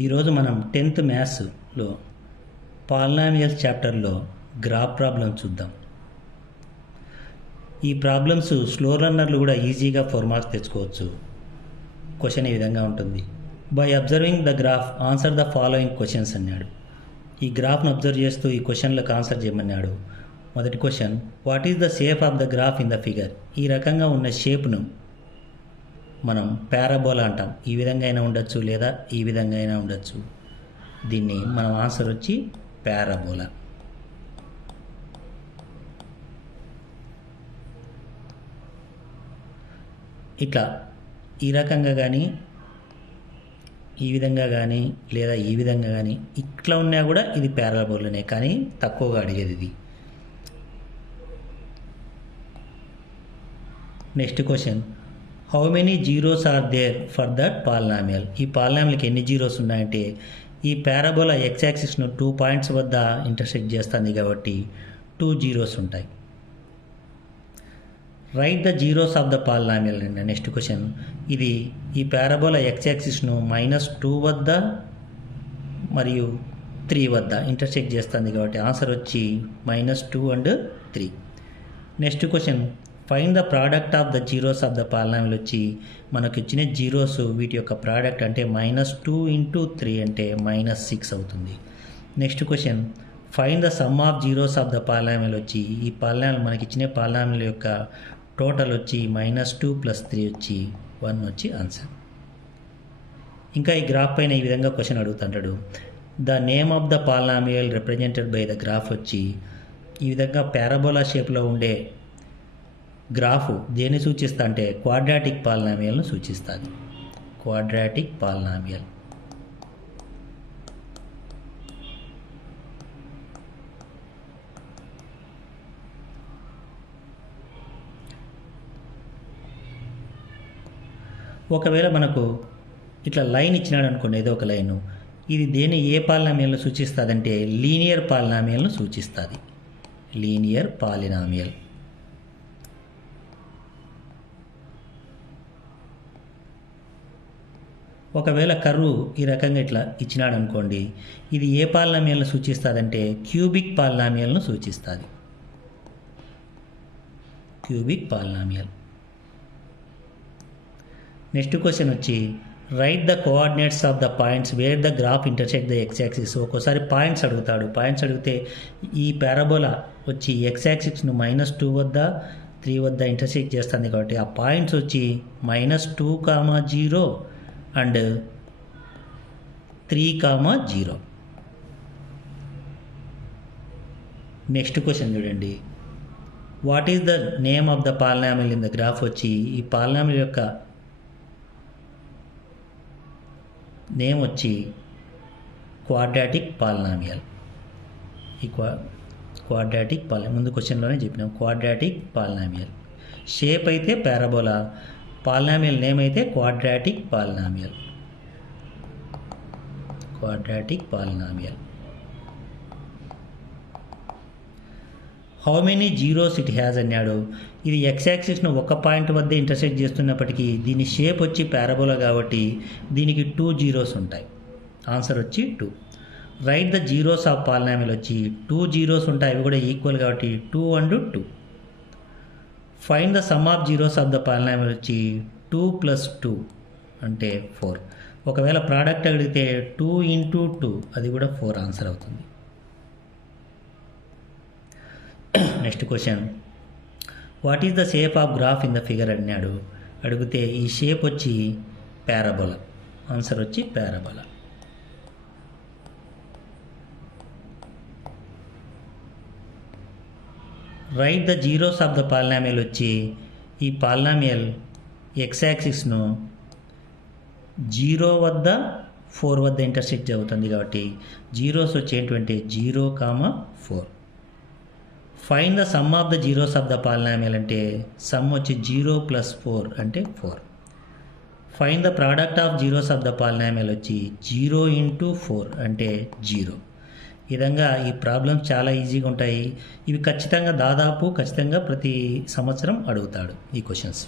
ఈరోజు మనం 10th మ్యాథ్స్లో పాలినామియల్స్ చాప్టర్లో గ్రాఫ్ ప్రాబ్లమ్ చూద్దాం. ఈ ప్రాబ్లమ్స్ స్లో రన్నర్లు కూడా ఈజీగా 4 మార్క్స్ తెచ్చుకోవచ్చు. క్వశ్చన్ ఈ విధంగా ఉంటుంది. By observing the graph answer the following questions అన్నాడు. ఈ గ్రాఫ్ను అబ్జర్వ్ చేస్తూ ఈ క్వశ్చన్లకు ఆన్సర్ చేయమన్నాడు. మొదటి question, what is the shape of the graph in the figure? ఈ రకంగా ఉన్న షేప్ను మనం పారాబోలా అంటాం. ఈ విధంగా అయినా ఉండొచ్చు లేదా ఈ విధంగా అయినా ఉండొచ్చు. దీన్ని మనం ఆన్సర్ వచ్చి పారాబోలా. ఇట్లా ఈ రకంగా కానీ ఈ విధంగా కానీ లేదా ఈ విధంగా కానీ ఇట్లా ఉన్నా కూడా ఇది పారాబోలానే, కానీ తక్కువగా అడిగేది ఇది. Next question, how many zeros are there for that polynomial? ఈ పాలినామియల్కి ఎన్ని జీరోస్ ఉన్నాయంటే ఈ పారాబోలా ఎక్స్ యాక్సిస్ను 2 పాయింట్స్ వద్ద ఇంటర్సెక్ట్ చేస్తుంది కాబట్టి 2 జీరోస్ ఉంటాయి. Right the zeros of the polynomial. Next question, ఇది ఈ పారాబోలా ఎక్స్ యాక్సిస్ను -2 వద్ద మరియు 3 వద్ద ఇంటర్సెక్ట్ చేస్తుంది కాబట్టి ఆన్సర్ వచ్చి -2 and 3. Next question, find the product of the zeros of the polynomial. వచ్చి మనకు ఇచ్చిన జీరోస్ వీటి యొక్క ప్రోడక్ట్ అంటే -2 × 3 అంటే -6 అవుతుంది. Next question, find the sum of zeros of the polynomial. వచ్చి ఈ పాలినామియల్ మనకి ఇచ్చిన పాలినామియల్ యొక్క టోటల్ వచ్చి -2 + 3 వచ్చి 1 వచ్చి ఆన్సర్. ఇంకా ఈ గ్రాఫ్ పైన ఈ విధంగా క్వశ్చన్ అడుగుతుంటాడు. The name of the polynomial represented by the graph. వచ్చి ఈ విధంగా పారాబోలా షేప్లో ఉండే గ్రాఫ్ దేన్ని సూచిస్తా అంటే క్వాడ్రాటిక్ పాలినామియల్ను సూచిస్తుంది. Quadratic polynomial. ఒకవేళ మనకు ఇట్లా లైన్ ఇచ్చినాడు అనుకోండి, ఏదో ఒక లైను, ఇది దేని ఏ పాలినామియల్ను సూచిస్తుంది అంటే లీనియర్ పాలినామియల్ను సూచిస్తుంది. Linear polynomial. ఒకవేళ కర్వ్ ఈ రకంగా ఇట్లా ఇచ్చినాడు అనుకోండి, ఇది ఏ పాలినామియల్ను సూచిస్తుంది అంటే క్యూబిక్ పాలినామియల్ను సూచిస్తుంది. Cubic polynomial. నెక్స్ట్ క్వశ్చన్ వచ్చి right the coordinates of the points wear the graph intersect the X axis. ఒక్కోసారి పాయింట్స్ అడుగుతాడు. పాయింట్స్ అడిగితే ఈ పారాబోలా వచ్చి ఎక్స్ యాక్సిస్ను -2 వద్ద 3 వద్ద ఇంటర్సెక్ట్ చేస్తుంది కాబట్టి ఆ పాయింట్స్ వచ్చి -2, 0 అండ్ 3, 0. నెక్స్ట్ క్వశ్చన్ చూడండి, what is the name of the polynomial in the graph. వచ్చి ఈ పాలినామియల్ యొక్క నేమ్ వచ్చి క్వాడ్రాటిక్ పాలినామియల్. ఈ క్వాడ్రాటిక్ ముందు క్వశ్చన్లోనే చెప్పినాం క్వాడ్రాటిక్ పాలినామియల్. షేప్ అయితే పారాబోలా, పాలినామియల్ నేమ్ అయితే quadratic polynomial. Quadratic polynomial. How many zeros it has అన్నాడు. ఇది ఎక్స్ యాక్సిస్ను 1 పాయింట్ వద్ద ఇంటర్సెక్ట్ చేస్తున్నప్పటికీ దీని షేప్ వచ్చి పారాబోలా కాబట్టి దీనికి 2 జీరోస్ ఉంటాయి. ఆన్సర్ వచ్చి 2. Right the zeros of polynomial. వచ్చి 2 జీరోస్ ఉంటాయి, అవి కూడా ఈక్వల్ కాబట్టి 2 and 2. Find the sum of zeros of the polynomial. వచ్చి 2 + 2 అంటే 4. ఒకవేళ ప్రోడక్ట్ అడిగితే 2 × 2 అది కూడా 4 ఆన్సర్ అవుతుంది. Next question, what is the shape of graph in the figure అన్నాడు. అడిగితే ఈ షేప్ వచ్చి పారాబోలా. ఆన్సర్ వచ్చి parabola. Right the zeros of the polynomial. వచ్చి ఈ పాలినామియల్ ఎక్స్ యాక్సిస్ను 0 వద్ద 4 వద్ద ఇంటర్సెక్ట్ అవుతుంది కాబట్టి జీరోస్ వచ్చి ఏంటంటే 0, 4. Find the sum of the zeros of the polynomial అంటే సమ్ వచ్చి 0 + 4 అంటే 4. Find the product of zeros of the polynomial. వచ్చి 0 × 4 అంటే 0. ఈ విధంగా ఈ ప్రాబ్లమ్స్ చాలా ఈజీగా ఉంటాయి. ఇవి ఖచ్చితంగా ప్రతి సంవత్సరం అడుగుతాడు ఈ క్వశ్చన్స్.